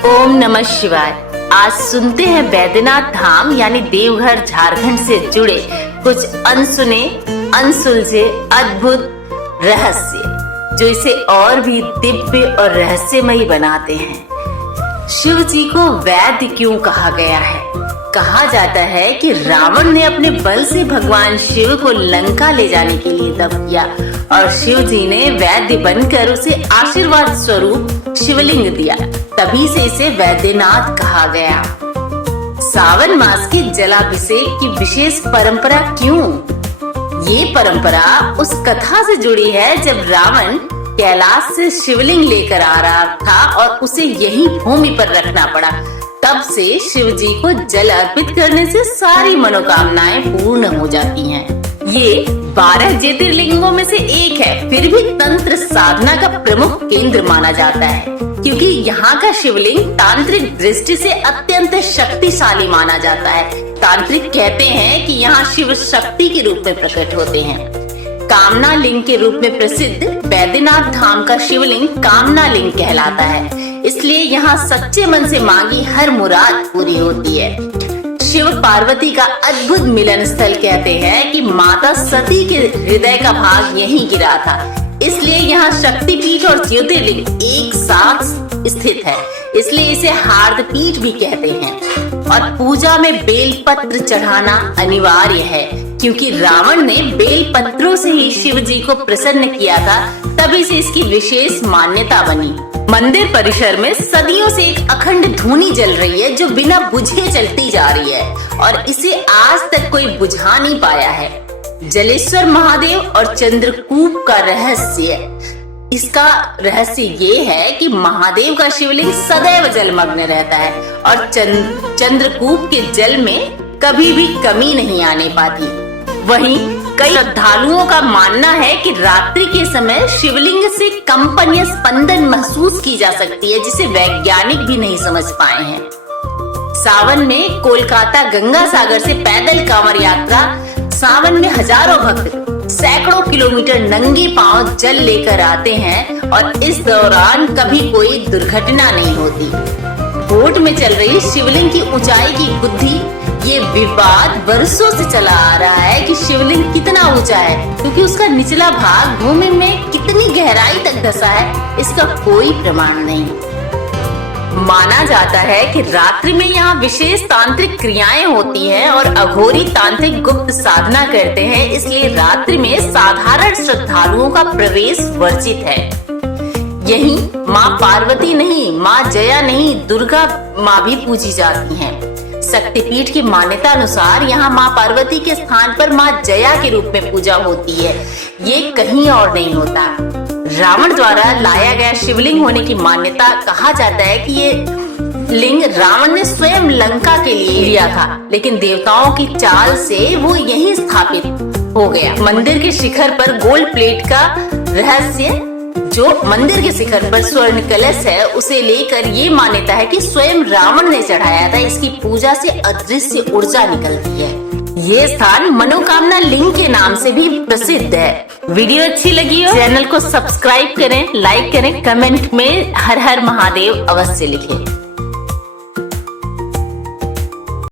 ओम नमः शिवाय। आज सुनते हैं बैद्यनाथ धाम यानी देवघर झारखंड से जुड़े कुछ अनसुने, अनसुलझे अद्भुत रहस्य जो इसे और भी दिव्य और रहस्यमयी बनाते हैं। शिव जी को वैद्य क्यों कहा गया है? कहा जाता है कि रावण ने अपने बल से भगवान शिव को लंका ले जाने के लिए तप किया और शिव जी ने वैद्य बनकर उसे आशीर्वाद स्वरूप शिवलिंग दिया। तभी से इसे वैद्यनाथ कहा गया। सावन मास के जलाभिषेक की विशेष परंपरा क्यों? ये परंपरा उस कथा से जुड़ी है जब रावण कैलाश से शिवलिंग लेकर आ रहा था और उसे यही भूमि पर रखना पड़ा। तब से शिव जी को जल अर्पित करने से सारी मनोकामनाएं पूर्ण हो जाती हैं। ये 12 ज्योतिर्लिंगों में से एक है, फिर भी तंत्र साधना का प्रमुख केंद्र माना जाता है क्योंकि यहाँ का शिवलिंग तांत्रिक दृष्टि से अत्यंत शक्तिशाली माना जाता है। तांत्रिक कहते हैं कि यहाँ शिव शक्ति के रूप में प्रकट होते हैं। कामना लिंग के रूप में प्रसिद्ध बैद्यनाथ धाम का शिवलिंग कामना लिंग कहलाता है। इसलिए यहाँ सच्चे मन से मांगी हर मुराद पूरी होती है। शिव पार्वती का अद्भुत मिलन स्थल कहते हैं कि माता सती के हृदय का भाग यहीं गिरा था। इसलिए यहाँ शक्तिपीठ और ज्योतिर्लिंग एक साथ स्थित है, इसलिए इसे हार्द पीठ भी कहते हैं। और पूजा में बेल पत्र चढ़ाना अनिवार्य है क्योंकि रावण ने बेल पत्रों से ही शिव जी को प्रसन्न किया था, तभी से इसकी विशेष मान्यता बनी। मंदिर परिसर में सदियों से एक अखंड धूनी जल रही है जो बिना बुझे चलती जा रही है और इसे आज तक कोई बुझा नहीं पाया है। जलेश्वर महादेव और चंद्रकूप का रहस्य। इसका रहस्य ये है कि महादेव का शिवलिंग सदैव जलमग्न रहता है और चंद्रकूप के जल में कभी भी कमी नहीं आने पाती। वहीं कई श्रद्धालुओं का मानना है कि रात्रि के समय शिवलिंग से कंपन या स्पंदन महसूस की जा सकती है जिसे वैज्ञानिक भी नहीं समझ पाए हैं। सावन में कोलकाता गंगा सागर से पैदल कांवर यात्रा। सावन में हजारों भक्त सैकड़ों किलोमीटर नंगे पांव जल लेकर आते हैं और इस दौरान कभी कोई दुर्घटना नहीं होती। बोट में चल रही शिवलिंग की ऊंचाई की बुद्धि। ये विवाद वर्षों से चला आ रहा है कि शिवलिंग कितना ऊंचा है क्योंकि उसका निचला भाग भूमि में कितनी गहराई तक धंसा है, इसका कोई प्रमाण नहीं। माना जाता है कि रात्रि में यहाँ विशेष तांत्रिक क्रियाएं होती हैं और अघोरी तांत्रिक गुप्त साधना करते हैं, इसलिए रात्रि में साधारण श्रद्धालुओं का प्रवेश वर्जित है। यहीं माँ पार्वती नहीं, माँ जया नहीं, दुर्गा माँ भी पूजी जाती हैं। शक्तिपीठ की मान्यता अनुसार यहाँ माँ पार्वती के स्थान पर माँ जया के रूप में पूजा होती है। ये कहीं और नहीं होता। रावण द्वारा लाया गया शिवलिंग होने की मान्यता। कहा जाता है कि ये लिंग रावण ने स्वयं लंका के लिए लिया था, लेकिन देवताओं की चाल से वो यहीं स्थापित हो गया। मंदिर के शिखर पर गोल्ड प्लेट का रहस्य। जो मंदिर के शिखर पर स्वर्ण कलश है उसे लेकर ये मान्यता है कि स्वयं रावण ने चढ़ाया था। इसकी पूजा से अदृश्य ऊर्जा निकलती है। ये स्थान मनोकामना लिंग के नाम से भी प्रसिद्ध है। वीडियो अच्छी लगी हो चैनल को सब्सक्राइब करें, लाइक करें, कमेंट में हर हर महादेव अवश्य लिखें।